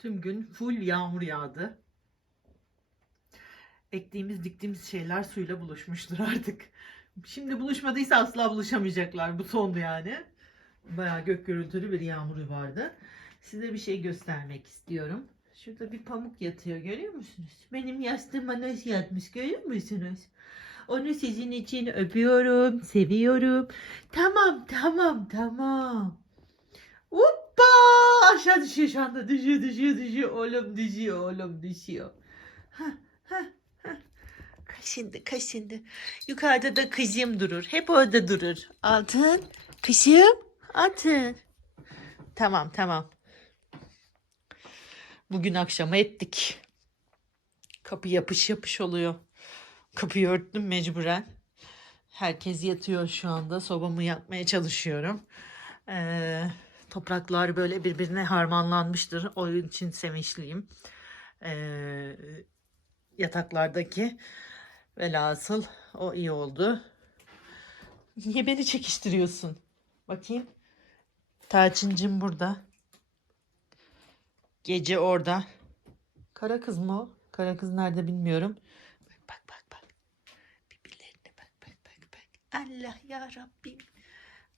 Tüm gün full yağmur yağdı. Ektiğimiz diktiğimiz şeyler suyla buluşmuştur artık. Şimdi buluşmadıysa asla buluşamayacaklar. Bu sondu yani. Bayağı gök gürültülü bir yağmur vardı. Size bir şey göstermek istiyorum. Şurada bir pamuk yatıyor görüyor musunuz? Benim yastığıma nasıl yatmış görüyor musunuz? Onu sizin için öpüyorum, seviyorum. Tamam, tamam, tamam. Hoppa! Aşağı düşüyor şu anda. Düşüyor, düşüyor, düşüyor. Oğlum düşüyor, oğlum düşüyor. Hah, hah, hah. Kaşındı, kaşındı. Yukarıda da kızım durur. Hep orada durur. Altın, kızım, altın. Tamam, tamam. Bugün akşama ettik. Kapı yapış yapış oluyor. Kapıyı örttüm mecburen. Herkes yatıyor şu anda. Sobamı yakmaya çalışıyorum. Ee, topraklar böyle birbirine harmanlanmıştır. Onun için sevinçliyim. Ee, yataklardaki velhasıl o iyi oldu. Niye beni çekiştiriyorsun? Bakayım. Taçincim burada. Gece orada. Kara kız mı o? Kara kız nerede bilmiyorum. Bak bak bak. Birbirlerine bak bak bak bak. Allah ya Rabbim.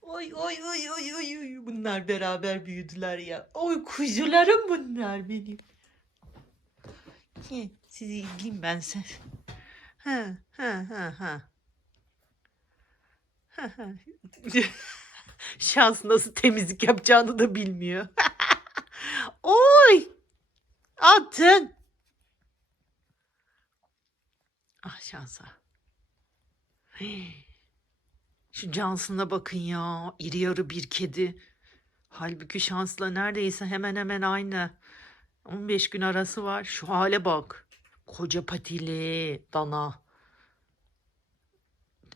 Oy oy oy oy oy oy. Bunlar beraber büyüdüler ya. Oy kuzularım bunlar benim. Sizi ilgiyim ben sen. Ha ha ha ha. Şans nasıl temizlik yapacağını da bilmiyor. Oy! Atın. Ah şansa. Hii. Şu Johnson'a bakın ya. İri yarı bir kedi. Halbuki şansla neredeyse hemen hemen aynı. 15 gün arası var. Şu hale bak. Koca patili dana.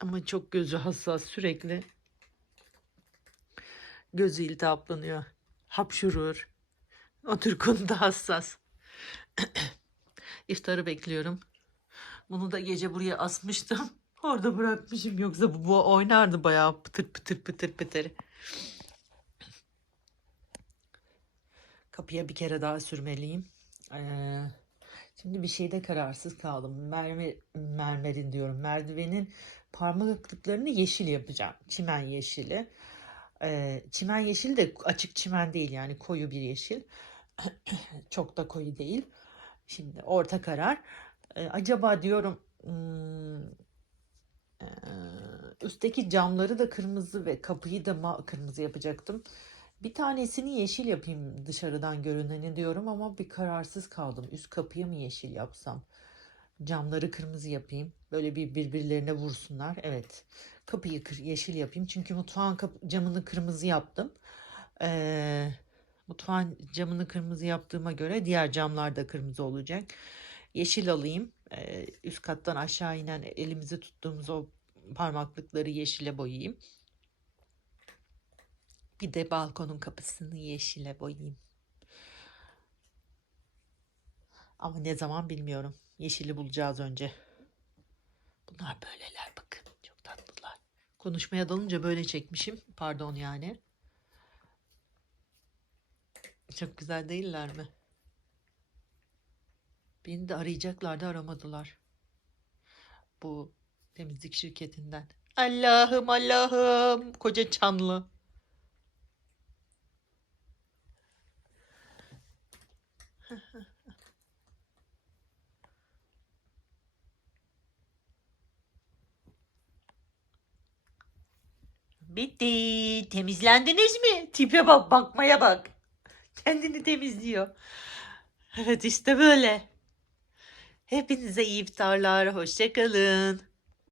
Ama çok gözü hassas sürekli. Gözü iltihaplanıyor. Hapşurur. O tür konuda hassas. İftarı bekliyorum. Bunu da gece buraya asmıştım. Orada bırakmışım. Yoksa bu, bu oynardı bayağı pıtır pıtır pıtır pıtır. Kapıya bir kere daha sürmeliyim. Ee, şimdi bir şeyde kararsız kaldım. Mermer, mermerin diyorum. Merdivenin parmaklıklarını yeşil yapacağım. Çimen yeşili. Ee, çimen yeşil de açık çimen değil yani koyu bir yeşil. Çok da koyu değil. Şimdi orta karar. Ee, acaba diyorum hmm, üstteki camları da kırmızı ve kapıyı da kırmızı yapacaktım. Bir tanesini yeşil yapayım dışarıdan görüneni diyorum ama bir kararsız kaldım. Üst kapıyı mı yeşil yapsam? Camları kırmızı yapayım. Böyle bir birbirlerine vursunlar. Evet. Kapıyı yeşil yapayım. Çünkü mutfağın camını kırmızı yaptım. Ee, mutfağın camını kırmızı yaptığıma göre diğer camlar da kırmızı olacak. Yeşil alayım. Ee, üst kattan aşağı inen elimizi tuttuğumuz o parmaklıkları yeşile boyayayım. Bir de balkonun kapısını yeşile boyayayım. Ama ne zaman bilmiyorum. Yeşili bulacağız önce. Bunlar böyleler bakın. Çok tatlılar. Konuşmaya dalınca böyle çekmişim. Pardon yani. Çok güzel değiller mi? Beni de arayacaklardı aramadılar. Bu temizlik şirketinden. Allah'ım Allah'ım koca çanlı. Bitti. Temizlendiniz mi? Tipe bak, bakmaya bak. Kendini temizliyor. Evet işte böyle. Hepinize iyi iftarlar. Hoşça kalın.